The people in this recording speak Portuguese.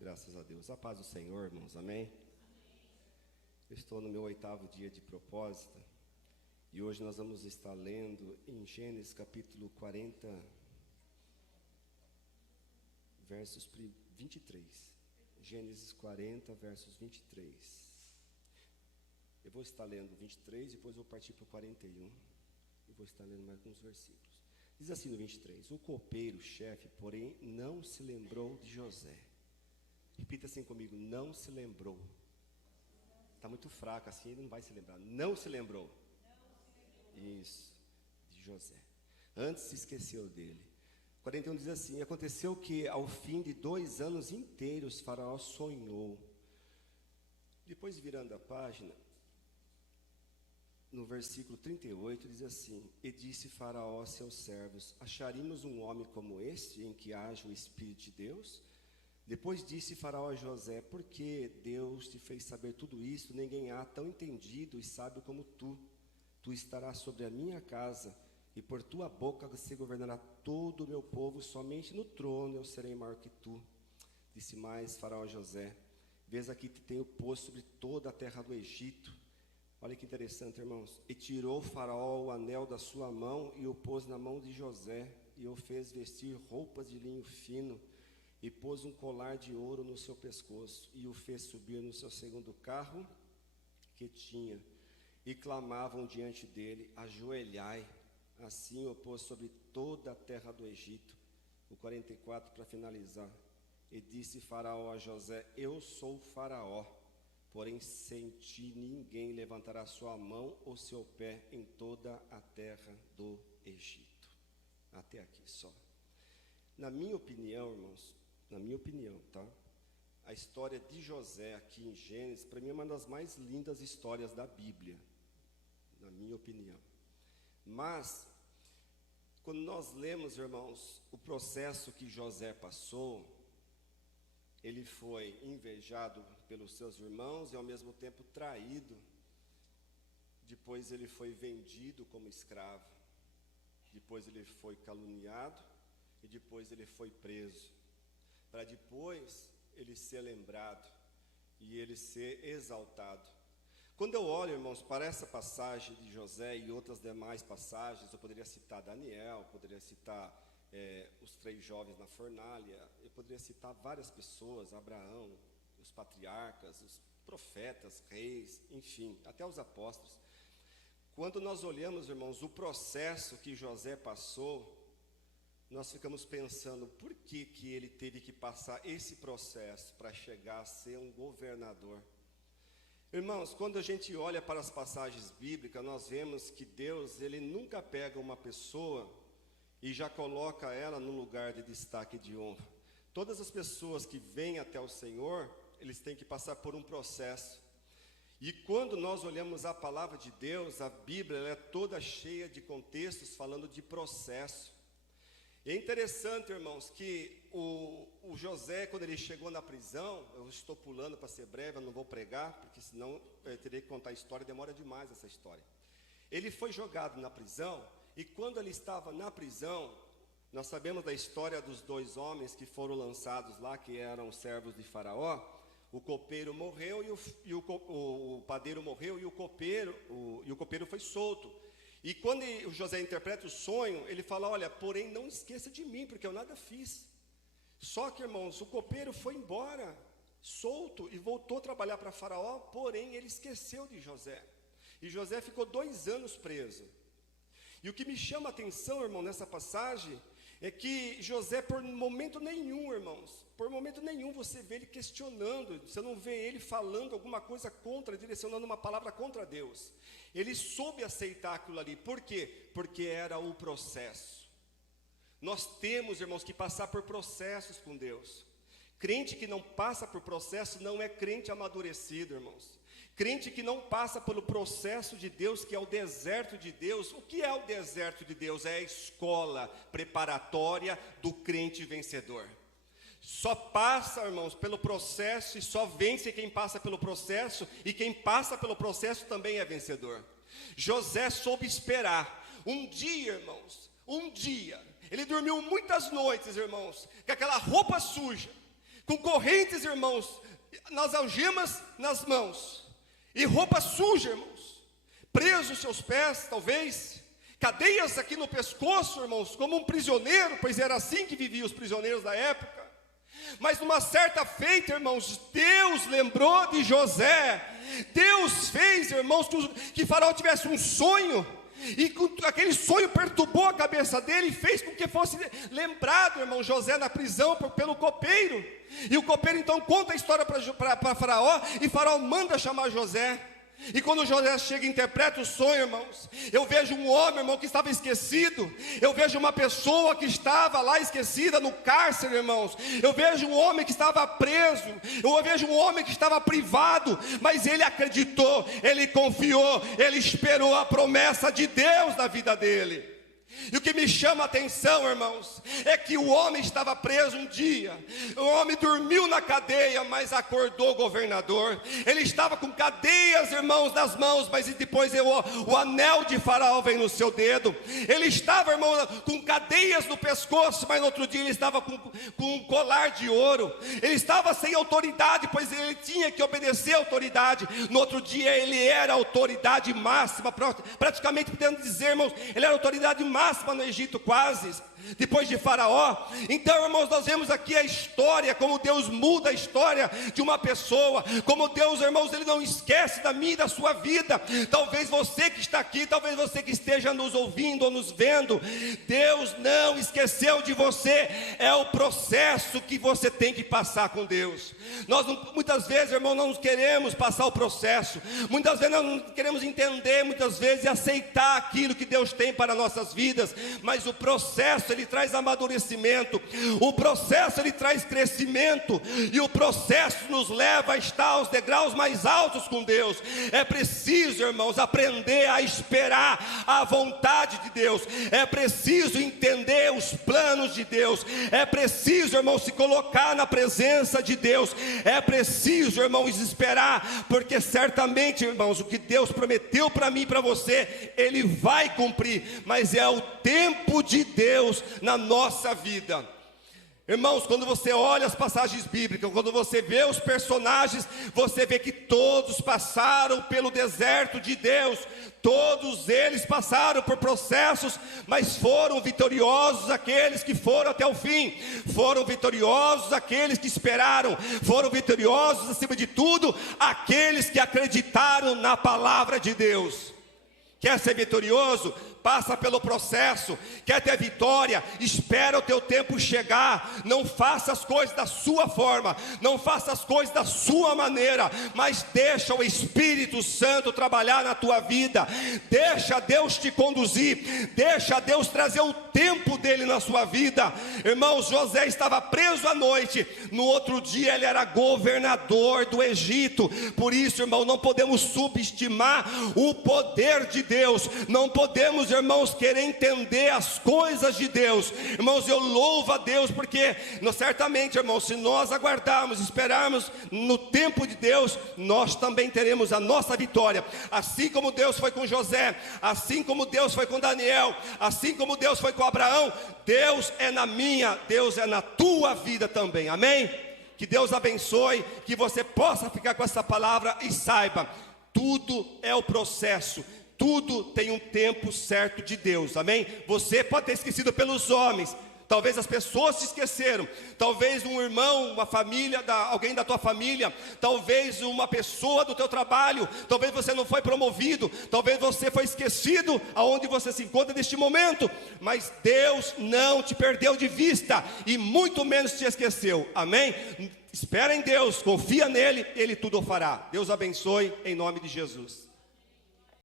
Graças a Deus. A paz do Senhor, irmãos. Amém? Eu estou no meu 8º dia de propósito e hoje nós vamos estar lendo em Gênesis capítulo 40, versos 23. Gênesis 40, versos 23. Eu vou estar lendo 23, depois vou partir para o 41 e vou estar lendo mais alguns versículos. Diz assim no 23: o copeiro-chefe, porém, não se lembrou de José. Repita assim comigo: não se lembrou. Está muito fraco assim, ele não vai se lembrar. Não se lembrou. Isso, de José. Antes se esqueceu dele. 41 diz assim: aconteceu que ao fim de 2 anos inteiros Faraó sonhou. Depois, virando a página, no versículo 38 diz assim: e disse Faraó a seus servos: acharíamos um homem como este, em que haja o Espírito de Deus? Depois disse Faraó a José: porque Deus te fez saber tudo isso, ninguém há tão entendido e sábio como tu. Tu estarás sobre a minha casa, e por tua boca se governará todo o meu povo, somente no trono eu serei maior que tu. Disse mais Faraó a José: vês aqui que tenho posto sobre toda a terra do Egito. Olha que interessante, irmãos. E tirou Faraó o anel da sua mão e o pôs na mão de José, e o fez vestir roupas de linho fino, e pôs um colar de ouro no seu pescoço, e o fez subir no seu segundo carro que tinha. E clamavam diante dele: ajoelhai. Assim o pôs sobre toda a terra do Egito. O 44 para finalizar. E disse Faraó a José: eu sou Faraó, porém sem ti ninguém levantará sua mão ou seu pé em toda a terra do Egito. Até aqui só. Na minha opinião, irmãos, tá? A história de José aqui em Gênesis, para mim, é uma das mais lindas histórias da Bíblia, na minha opinião. Mas, quando nós lemos, irmãos, o processo que José passou, ele foi invejado pelos seus irmãos e ao mesmo tempo traído. Depois ele foi vendido como escravo. Depois ele foi caluniado e depois ele foi preso. Para depois ele ser lembrado e ele ser exaltado. Quando eu olho, irmãos, para essa passagem de José e outras demais passagens, eu poderia citar Daniel, poderia citar os 3 jovens na fornalha, eu poderia citar várias pessoas, Abraão, os patriarcas, os profetas, reis, enfim, até os apóstolos. Quando nós olhamos, irmãos, o processo que José passou, nós ficamos pensando, por que ele teve que passar esse processo para chegar a ser um governador? Irmãos, quando a gente olha para as passagens bíblicas, nós vemos que Deus, ele nunca pega uma pessoa e já coloca ela no lugar de destaque e de honra. Todas as pessoas que vêm até o Senhor, eles têm que passar por um processo. E quando nós olhamos a palavra de Deus, a Bíblia, ela é toda cheia de contextos falando de processo. E é interessante, irmãos, que o José, quando ele chegou na prisão, eu estou pulando para ser breve, eu não vou pregar, porque senão eu teria que contar a história, demora demais essa história. Ele foi jogado na prisão, e quando ele estava na prisão, nós sabemos da história dos 2 homens que foram lançados lá, que eram servos de Faraó. O copeiro morreu, o padeiro morreu, e o copeiro foi solto. E quando o José interpreta o sonho, ele fala: olha, porém não esqueça de mim, porque eu nada fiz. Só que, irmãos, o copeiro foi embora, solto, e voltou a trabalhar para Faraó, porém ele esqueceu de José. E José ficou 2 anos preso. E o que me chama a atenção, irmão, nessa passagem, é que José, por momento nenhum, irmãos, por momento nenhum você vê ele questionando, você não vê ele falando alguma coisa contra, direcionando uma palavra contra Deus. Ele soube aceitar aquilo ali. Por quê? Porque era o processo. Nós temos, irmãos, que passar por processos com Deus. Crente que não passa por processo não é crente amadurecido, irmãos. Crente que não passa pelo processo de Deus, que é o deserto de Deus. O que é o deserto de Deus? É a escola preparatória do crente vencedor. Só passa, irmãos, pelo processo, e só vence quem passa pelo processo, e quem passa pelo processo também é vencedor. José soube esperar. Um dia, irmãos, ele dormiu muitas noites, irmãos, com aquela roupa suja, com correntes, irmãos, nas algemas nas mãos, e roupa suja, irmãos, preso os seus pés, talvez, cadeias aqui no pescoço, irmãos, como um prisioneiro, pois era assim que viviam os prisioneiros da época. Mas numa certa feita, irmãos, Deus lembrou de José. Deus fez, irmãos, que Faraó tivesse um sonho, e aquele sonho perturbou a cabeça dele e fez com que fosse lembrado, irmão, José na prisão pelo copeiro. E o copeiro então conta a história para Faraó, e Faraó manda chamar José. E quando José chega e interpreta o sonho, irmãos, eu vejo um homem, irmão, que estava esquecido. Eu vejo uma pessoa que estava lá esquecida no cárcere, irmãos. Eu vejo um homem que estava preso. Eu vejo um homem que estava privado. Mas ele acreditou, ele confiou, ele esperou a promessa de Deus na vida dele. E o que me chama a atenção, irmãos, é que o homem estava preso um dia. O homem dormiu na cadeia, mas acordou o governador. Ele estava com cadeias, irmãos, nas mãos, mas depois o anel de Faraó vem no seu dedo. Ele estava, irmão, com cadeias no pescoço, mas no outro dia ele estava com um colar de ouro. Ele estava sem autoridade, pois ele tinha que obedecer à autoridade. No outro dia ele era a autoridade máxima, praticamente podemos dizer, irmãos, ele era a autoridade máxima no Egito, quase, depois de Faraó. Então, irmãos, nós vemos aqui a história, como Deus muda a história de uma pessoa, como Deus, irmãos, Ele não esquece da minha e da sua vida. Talvez você que está aqui, talvez você que esteja nos ouvindo ou nos vendo, Deus não esqueceu de você. É o processo que você tem que passar com Deus. Nós muitas vezes, irmão, não queremos passar o processo, muitas vezes nós não queremos entender, muitas vezes aceitar aquilo que Deus tem para nossas vidas, mas o processo ele traz amadurecimento, o processo ele traz crescimento, e o processo nos leva a estar aos degraus mais altos com Deus. É preciso, irmãos, aprender a esperar a vontade de Deus, é preciso entender os planos de Deus, é preciso, irmãos, se colocar na presença de Deus, é preciso, irmãos, esperar, porque certamente, irmãos, o que Deus prometeu para mim e para você, Ele vai cumprir, mas é o tempo de Deus na nossa vida. Irmãos, quando você olha as passagens bíblicas, quando você vê os personagens, você vê que todos passaram pelo deserto de Deus, todos eles passaram por processos, mas foram vitoriosos aqueles que foram até o fim, foram vitoriosos aqueles que esperaram, foram vitoriosos acima de tudo, aqueles que acreditaram na palavra de Deus. Quer ser vitorioso? Passa pelo processo. Quer ter vitória? Espera o teu tempo chegar. Não faça as coisas da sua forma, não faça as coisas da sua maneira, mas deixa o Espírito Santo trabalhar na tua vida. Deixa Deus te conduzir, deixa Deus trazer o tempo dele na sua vida. Irmãos, José estava preso à noite, no outro dia ele era governador do Egito. Por isso, irmão, não podemos subestimar o poder de Deus, não podemos, irmãos, querer entender as coisas de Deus. Irmãos, eu louvo a Deus, porque certamente, irmãos, se nós aguardarmos, esperarmos no tempo de Deus, nós também teremos a nossa vitória, assim como Deus foi com José, assim como Deus foi com Daniel, assim como Deus foi com Abraão. Deus é na minha, Deus é na tua vida também, amém? Que Deus abençoe, que você possa ficar com essa palavra e saiba, tudo é o processo, tudo tem um tempo certo de Deus, amém? Você pode ter esquecido pelos homens, talvez as pessoas te esqueceram, talvez um irmão, uma família, alguém da tua família, talvez uma pessoa do teu trabalho, talvez você não foi promovido, talvez você foi esquecido aonde você se encontra neste momento, mas Deus não te perdeu de vista e muito menos te esqueceu, amém? Espera em Deus, confia nele, Ele tudo fará. Deus abençoe em nome de Jesus.